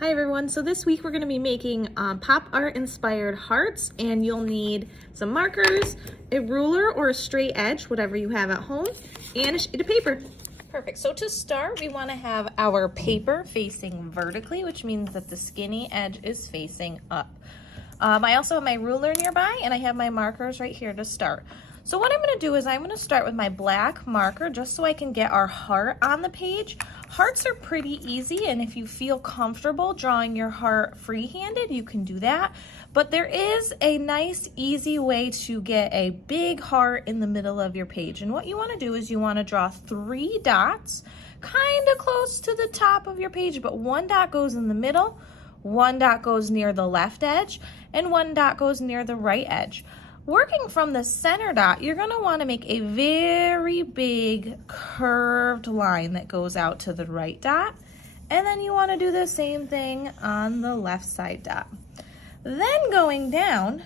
Hi everyone, so this week we're going to be making pop art inspired hearts, and you'll need some markers, a ruler or a straight edge, whatever you have at home, and a sheet of paper. Perfect, so to start we want to have our paper facing vertically, which means that the skinny edge is facing up. I also have my ruler nearby and I have my markers right here to start. So what I'm going to do is I'm going to start with my black marker just so I can get our heart on the page. Hearts are pretty easy, and if you feel comfortable drawing your heart free-handed, you can do that. But there is a nice, easy way to get a big heart in the middle of your page. And what you want to do is you want to draw 3 dots kind of close to the top of your page, but 1 dot goes in the middle, 1 dot goes near the left edge, and 1 dot goes near the right edge. Working from the center dot, you're going to want to make a very big curved line that goes out to the right dot. And then you want to do the same thing on the left side dot. Then going down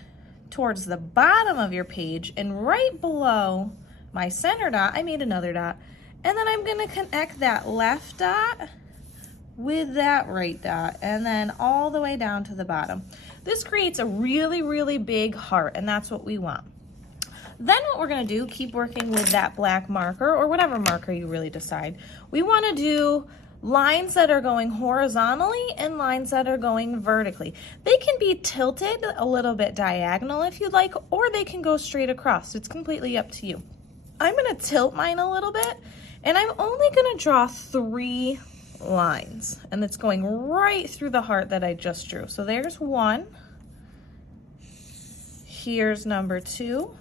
towards the bottom of your page and right below my center dot, I made another dot. And then I'm going to connect that left dot with that right dot and then all the way down to the bottom. This creates a really, really big heart, and that's what we want. Then what we're gonna do, keep working with that black marker or whatever marker you really decide. We wanna do lines that are going horizontally and lines that are going vertically. They can be tilted a little bit diagonal if you'd like, or they can go straight across. It's completely up to you. I'm gonna tilt mine a little bit, and I'm only gonna draw 3 lines, and it's going right through the heart that I just drew. So there's 1, here's number 2,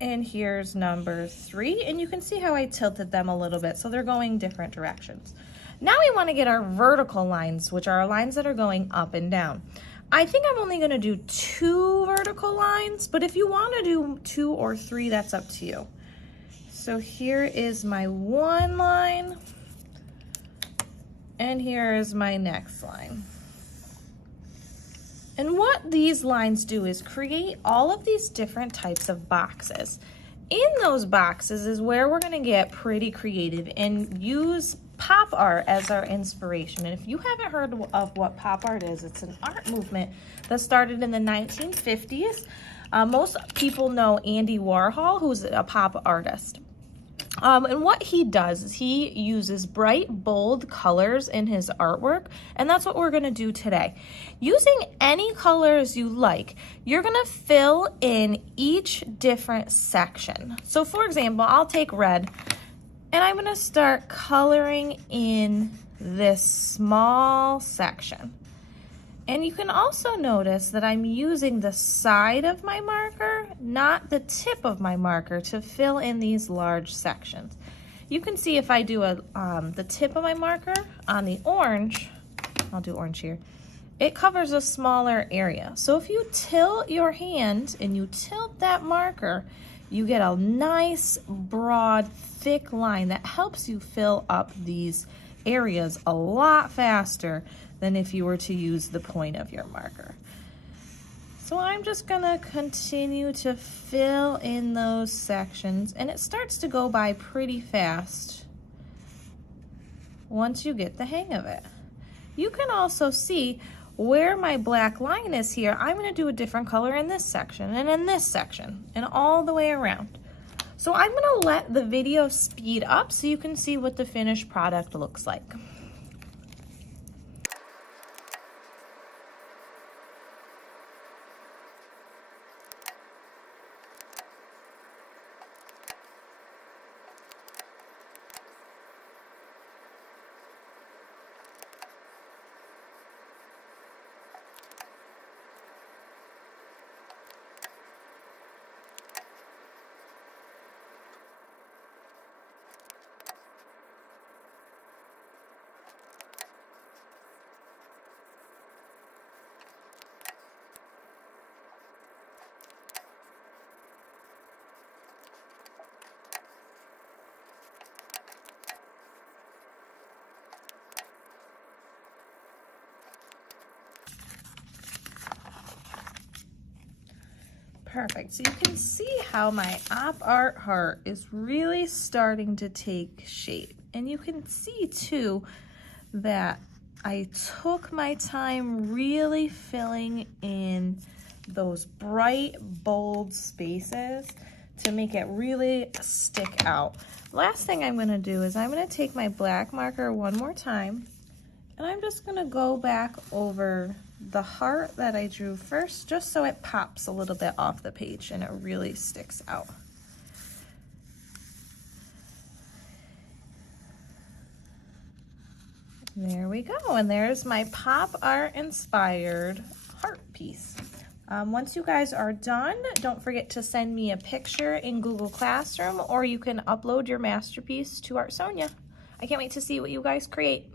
and here's number 3, and you can see how I tilted them a little bit, so they're going different directions. Now we want to get our vertical lines, which are lines that are going up and down. I think I'm only going to do 2 vertical lines, but if you want to do 2 or 3, that's up to you. So here is my 1 line, and here is my next line. And what these lines do is create all of these different types of boxes. In those boxes is where we're gonna get pretty creative and use pop art as our inspiration. And if you haven't heard of what pop art is, it's an art movement that started in the 1950s. Most people know Andy Warhol, who's a pop artist. And what he does is he uses bright, bold colors in his artwork, and that's what we're going to do today. Using any colors you like, you're going to fill in each different section. So for example, I'll take red, and I'm going to start coloring in this small section. And you can also notice that I'm using the side of my marker, not the tip of my marker, to fill in these large sections. You can see if I do the tip of my marker on the orange, I'll do orange here, it covers a smaller area. So if you tilt your hand and you tilt that marker, you get a nice, broad, thick line that helps you fill up these areas a lot faster than if you were to use the point of your marker. So I'm just gonna continue to fill in those sections, and it starts to go by pretty fast once you get the hang of it. You can also see where my black line is here. I'm gonna do a different color in this section and in this section and all the way around. So I'm gonna let the video speed up so you can see what the finished product looks like. Perfect. So you can see how my op art heart is really starting to take shape. And you can see too that I took my time really filling in those bright, bold spaces to make it really stick out. Last thing I'm gonna do is I'm gonna take my black marker one more time, and I'm just gonna go back over the heart that I drew first, just so it pops a little bit off the page and it really sticks out. There we go, and there's my pop art inspired heart piece. Once you guys are done, don't forget to send me a picture in Google Classroom, or you can upload your masterpiece to Art Sonia. I can't wait to see what you guys create.